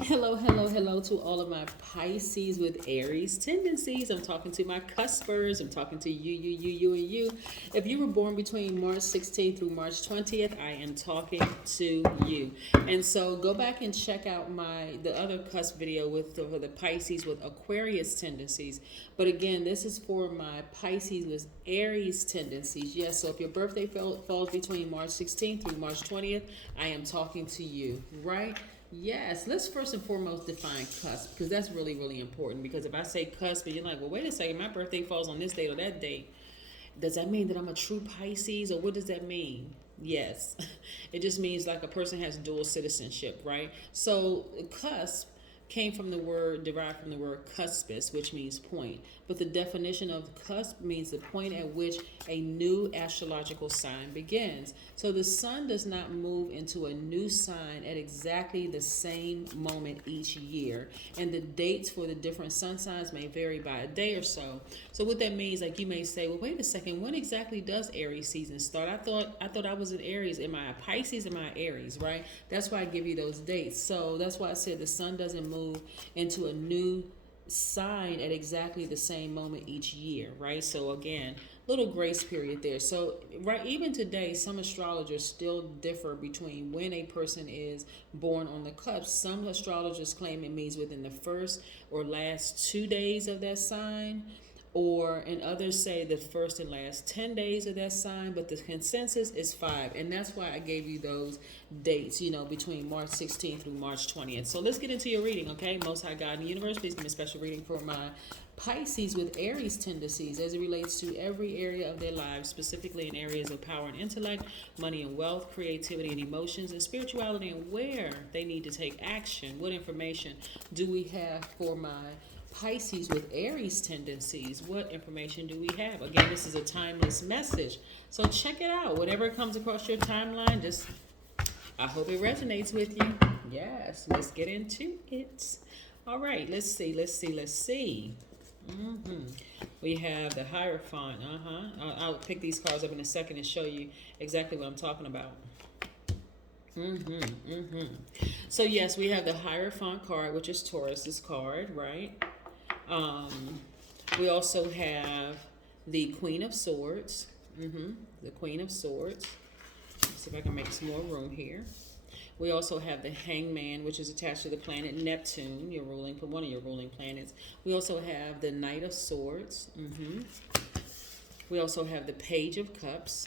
Hello, hello, hello to all of my Pisces with Aries tendencies. I'm talking to my cuspers. I'm talking to you, and you. If you were born between March 16th through March 20th, I am talking to you. And so go back and check out the other cusp video with the Pisces with Aquarius tendencies. But again, this is for my Pisces with Aries tendencies. Yes, so if your birthday falls between March 16th through March 20th, I am talking to you, right? Yes, let's first and foremost define cusp because that's really, really important. Because if I say cusp and you're like, well, wait a second, my birthday falls on this date or that date, does that mean that I'm a true Pisces or what does that mean? Yes, it just means like a person has dual citizenship, right? So, cusp came from the word derived from the word cuspis, which means point. But the definition of cusp means the point at which a new astrological sign begins. So the sun does not move into a new sign at exactly the same moment each year, and the dates for the different sun signs may vary by a day or so. So what that means, like you may say, well, wait a second, when exactly does Aries season start? I thought I was in Aries. Am I a Pisces? Am I Aries? Right? That's why I give you those dates. So that's why I said the sun doesn't move into a new sign at exactly the same moment each year, right? So again, little grace period there. So right, even today, some astrologers still differ between when a person is born on the cusp. Some astrologers claim it means within the first or last 2 days of that sign, and others say the first and last 10 days of that sign, but the consensus is 5. And that's why I gave you those dates, between March 16th through March 20th. So let's get into your reading, okay? Most High God in the universe, please give me a special reading for my Pisces with Aries tendencies as it relates to every area of their lives, specifically in areas of power and intellect, money and wealth, creativity and emotions, and spirituality, and where they need to take action. What information do we have for my Pisces with Aries tendencies? What information do we have? Again, this is a timeless message. So check it out. Whatever comes across your timeline, I hope it resonates with you. Yes, let's get into it. All right, let's see. We have the Hierophant. I'll pick these cards up in a second and show you exactly what I'm talking about. So yes, we have the Hierophant card, which is Taurus's card, right? We also have the Queen of Swords. The Queen of Swords. Let's see if I can make some more room here. We also have the Hangman, which is attached to the planet Neptune, one of your ruling planets. We also have the Knight of Swords. We also have the Page of Cups.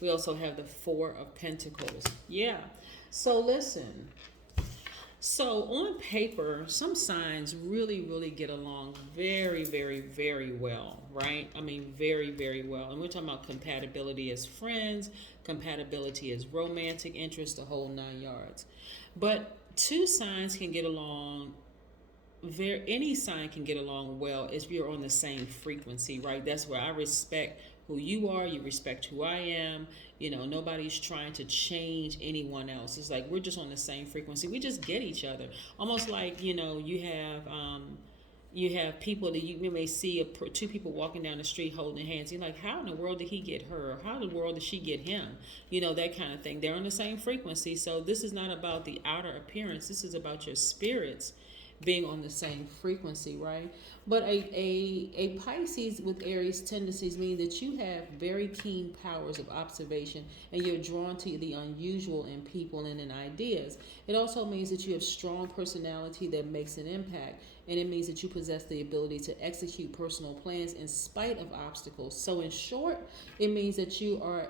We also have the Four of Pentacles. Yeah. So listen. So on paper, some signs really, really get along very, very, very well, right? I mean, very, very well. And we're talking about compatibility as friends, compatibility as romantic interest, the whole 9 yards. But two signs can get along any sign can get along well if you're on the same frequency, right? That's where I respect who you are, you respect who I am. Nobody's trying to change anyone else. It's like we're just on the same frequency. We just get each other. Almost like, you have people that you may see two people walking down the street holding hands. You're like, how in the world did he get her? Or how in the world did she get him? That kind of thing. They're on the same frequency. So this is not about the outer appearance. This is about your spirits being on the same frequency, right? But a Pisces with Aries tendencies mean that you have very keen powers of observation and you're drawn to the unusual in people and in ideas. It also means that you have strong personality that makes an impact, and it means that you possess the ability to execute personal plans in spite of obstacles. So in short, it means that you are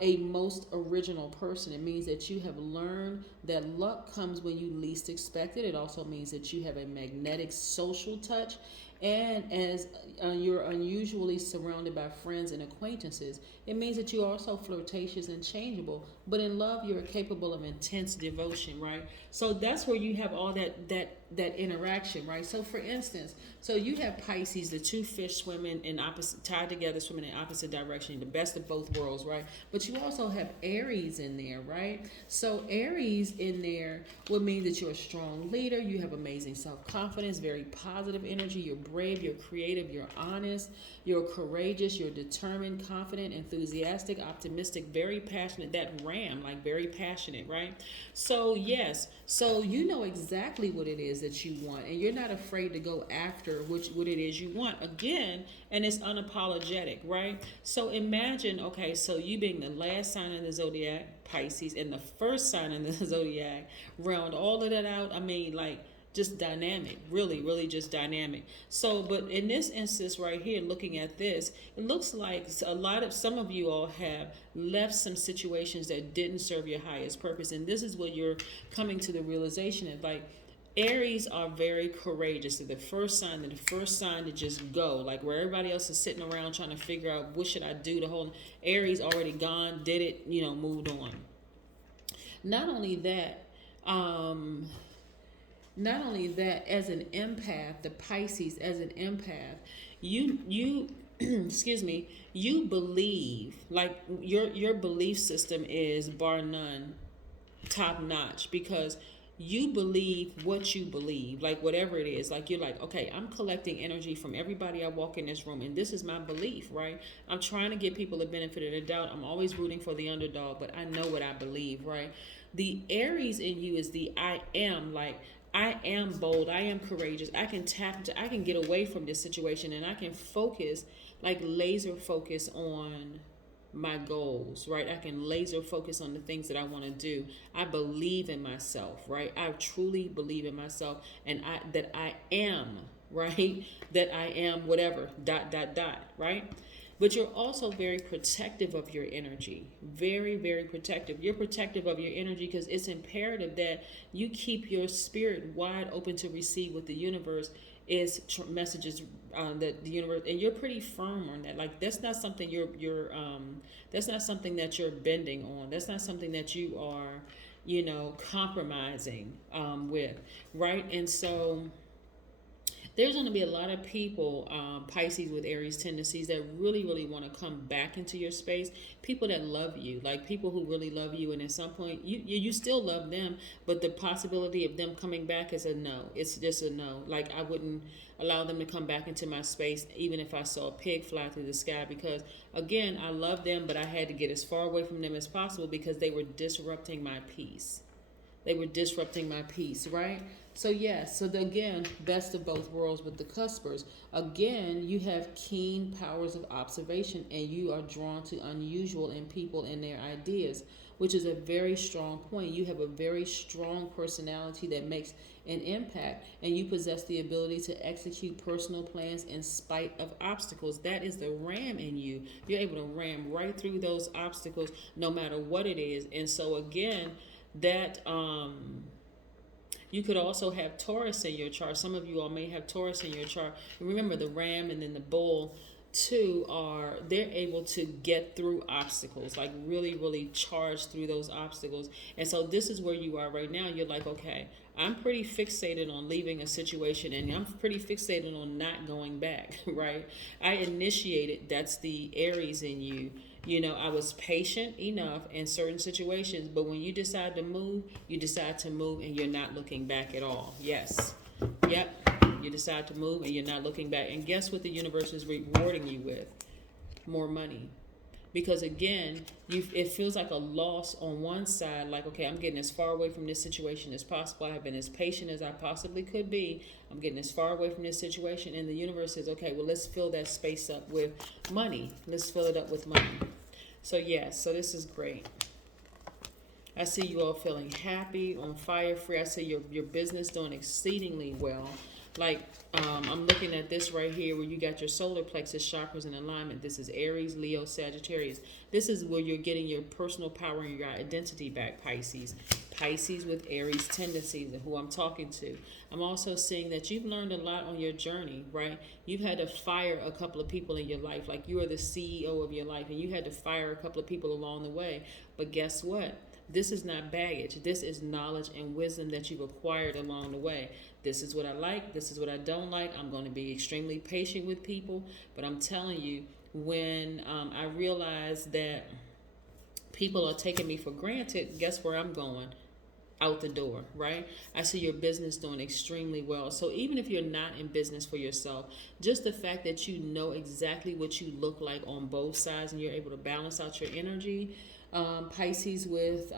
a most original person. It means that you have learned that luck comes when you least expect it. It also means that you have a magnetic social touch, and as you're unusually surrounded by friends and acquaintances, it means that you're also flirtatious and changeable. But in love, you're capable of intense devotion, right? So that's where you have all that interaction, right? So for instance, so you have Pisces, the two fish swimming in opposite, tied together, swimming in opposite direction, the best of both worlds, right? But you also have Aries in there, right? So Aries in there would mean that you're a strong leader, you have amazing self-confidence, very positive energy, you're brave, you're creative, you're honest, you're courageous, you're determined, confident, enthusiastic, optimistic, very passionate. That Ram, like very passionate, right? So yes, so you know exactly what it is that you want, and you're not afraid to go after what it is you want again, and it's unapologetic, right? So imagine, okay, so you being the last sign in the zodiac, Pisces, and the first sign in the zodiac, round all of that out. I mean, like, just dynamic, really, really just dynamic. So, but in this instance right here, looking at this, it looks like some of you all have left some situations that didn't serve your highest purpose. And this is what you're coming to the realization of, like, Aries are very courageous. They're the first sign. They're the first sign to just go. Like where everybody else is sitting around trying to figure out what should I do. The whole Aries already gone, did it, moved on. Not only that, as an empath, the Pisces as an empath, you excuse me, you believe, like your belief system is bar none top notch, because you believe what you believe, like whatever it is. Like you're like, okay, I'm collecting energy from everybody I walk in this room, and this is my belief, right? I'm trying to give people the benefit of the doubt. I'm always rooting for the underdog, but I know what I believe, right? The Aries in you is the I am, like I am bold, I am courageous, I can tap into, I can get away from this situation, and I can focus, like laser focus on my goals, right? I can laser focus on the things that I want to do. I believe in myself, right? I truly believe in myself, and that I am, right? That I am whatever, dot, dot, dot, right? But you're also very protective of your energy. Very, very protective. You're protective of your energy because it's imperative that you keep your spirit wide open to receive what the universe is messages that the universe, and you're pretty firm on that. Like that's not something you're that's not something that you're bending on. That's not something that you are, compromising with, right? And so there's going to be a lot of people, Pisces with Aries tendencies, that really, really want to come back into your space. People that love you, like people who really love you, and at some point you still love them, but the possibility of them coming back is a no. It's just a no. Like I wouldn't allow them to come back into my space, even if I saw a pig fly through the sky, because again, I love them, but I had to get as far away from them as possible because they were disrupting my peace. They were disrupting my peace, right? So yes, again, best of both worlds with the Cuspers. Again, you have keen powers of observation, and you are drawn to unusual in people and their ideas, which is a very strong point. You have a very strong personality that makes an impact, and you possess the ability to execute personal plans in spite of obstacles. That is the Ram in you. You're able to ram right through those obstacles no matter what it is. And so again, that you could also have Taurus in your chart. Some of you all may have Taurus in your chart. And remember, the Ram and then the Bull too they're able to get through obstacles, like really, really charge through those obstacles. And so this is where you are right now. You're like, okay, I'm pretty fixated on leaving a situation, and I'm pretty fixated on not going back, right? I initiated, that's the Aries in you. I was patient enough in certain situations, but when you decide to move, you decide to move, and you're not looking back at all. Yes. Yep. You decide to move, and you're not looking back. And guess what the universe is rewarding you with? More money. Because again, it feels like a loss on one side, like, okay, I'm getting as far away from this situation as possible. I've been as patient as I possibly could be. I'm getting as far away from this situation. And the universe says, okay, well, let's fill that space up with money. Let's fill it up with money. So yes, so this is great. I see you all feeling happy, on fire, free. I see your business doing exceedingly well. Like, I'm looking at this right here where you got your solar plexus chakras in alignment. This is Aries, Leo, Sagittarius. This is where you're getting your personal power and your identity back, Pisces. Pisces with Aries tendencies, and who I'm talking to. I'm also seeing that you've learned a lot on your journey, right? You've had to fire a couple of people in your life. Like you are the CEO of your life, and you had to fire a couple of people along the way. But guess what? This is not baggage. This is knowledge and wisdom that you've acquired along the way. This is what I like. This is what I don't like. I'm going to be extremely patient with people. But I'm telling you, when I realize that people are taking me for granted, guess where I'm going? out the door, right? I see your business doing extremely well. So even if you're not in business for yourself, just the fact that you know exactly what you look like on both sides and you're able to balance out your energy, Pisces with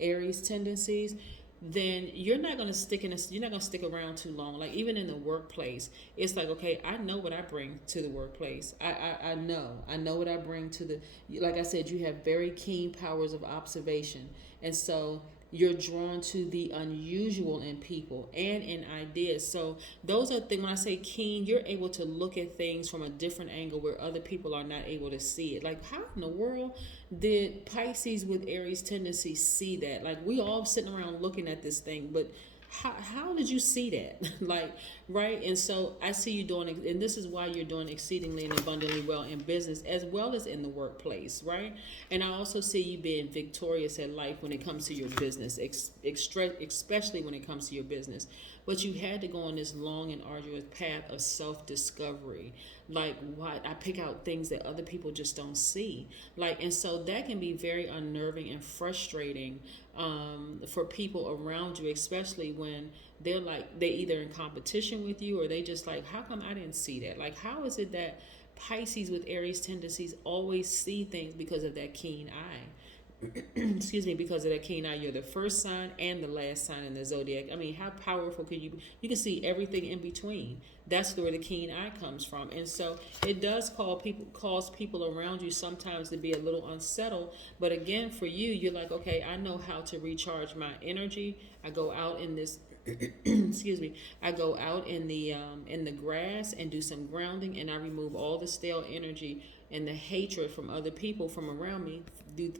Aries tendencies, then you're not going to stick in you're not going to stick around too long. Like even in the workplace, it's like, okay, I know what I bring to the workplace. I know what I bring to the, like I said, you have very keen powers of observation. And so you're drawn to the unusual in people and in ideas. So those are things, when I say keen, you're able to look at things from a different angle where other people are not able to see it. Like how in the world did Pisces with Aries tendencies see that? Like we all sitting around looking at this thing, but how did you see that? Like, right? And so I see you doing, and this is why you're doing exceedingly and abundantly well in business as well as in the workplace, right? And I also see you being victorious at life when it comes to your business, especially when it comes to your business. But you had to go on this long and arduous path of self-discovery. Like, what I pick out things that other people just don't see. Like, and so that can be very unnerving and frustrating for people around you, especially when they're like, they either in competition with you or they just like, how come I didn't see that? Like, how is it that Pisces with Aries tendencies always see things because of that keen eye? Excuse me, because of that keen eye. You're the first sign and the last sign in the zodiac. I mean, how powerful could you be? You can see everything in between. That's where the keen eye comes from. And so it does cause people around you sometimes to be a little unsettled. But again, for you, you're like, okay, I know how to recharge my energy. I go out in this excuse me, I go out in the grass and do some grounding, and I remove all the stale energy and the hatred from other people from around me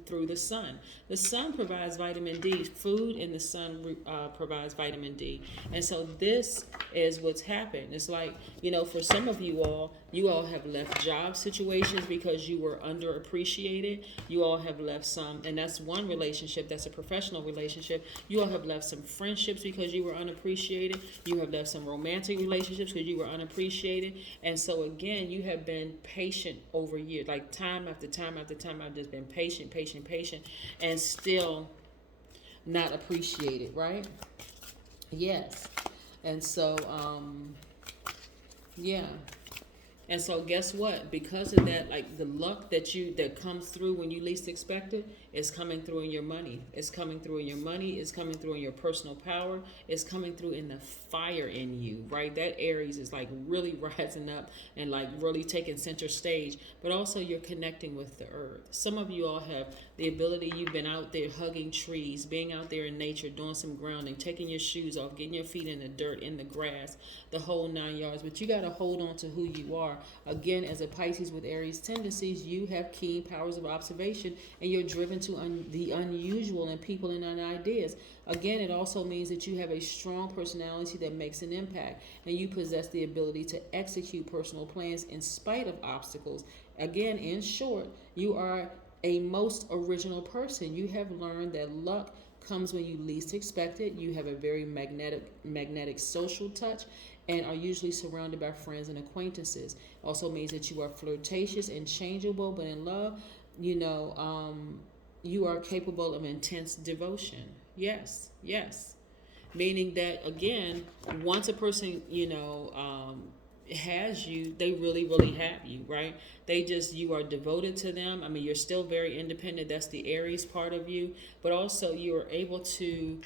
through the sun. The sun provides vitamin D. Food and the sun provides vitamin D. And so this is what's happened. It's like, for some of you all have left job situations because you were underappreciated. You all have left some, and that's one relationship, that's a professional relationship. You all have left some friendships because you were unappreciated. You have left some romantic relationships because you were unappreciated. And so again, you have been patient over years, like time after time after time. I've just been patient, and still not appreciated, right? Yes. And so, yeah. And so guess what? Because of that, like the luck that comes through when you least expect it is coming through in your money. It's coming through in your money. It's coming through in your personal power. It's coming through in the fire in you, right? That Aries is like really rising up and like really taking center stage. But also you're connecting with the earth. Some of you all have the ability, you've been out there hugging trees, being out there in nature, doing some grounding, taking your shoes off, getting your feet in the dirt, in the grass, the whole 9 yards. But you got to hold on to who you are. Again, as a Pisces with Aries tendencies, you have keen powers of observation and you're driven to the unusual in people and in ideas. Again, it also means that you have a strong personality that makes an impact and you possess the ability to execute personal plans in spite of obstacles. Again, in short, you are a most original person. You have learned that luck comes when you least expect it. You have a very magnetic social touch and are usually surrounded by friends and acquaintances. Also means that you are flirtatious and changeable, but in love, you are capable of intense devotion. Yes. Meaning that, again, once a person, has you, they really have you, right? You are devoted to them. I mean, you're still very independent. That's the Aries part of you. But also you are able to,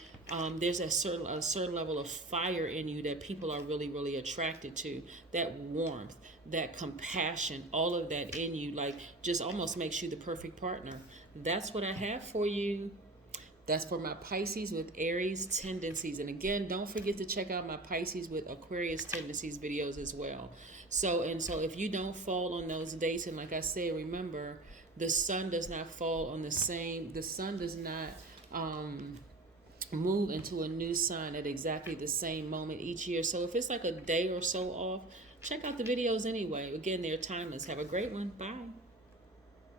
there's a certain level of fire in you that people are really attracted to. That warmth, that compassion, all of that in you, like just almost makes you the perfect partner. That's what I have for you. That's for my Pisces with Aries tendencies. And again, don't forget to check out my Pisces with Aquarius tendencies videos as well. So if you don't fall on those dates, and like I said, remember, the sun does not fall on the sun does not move into a new sign at exactly the same moment each year. So if it's like a day or so off, check out the videos anyway. Again, they're timeless. Have a great one. Bye.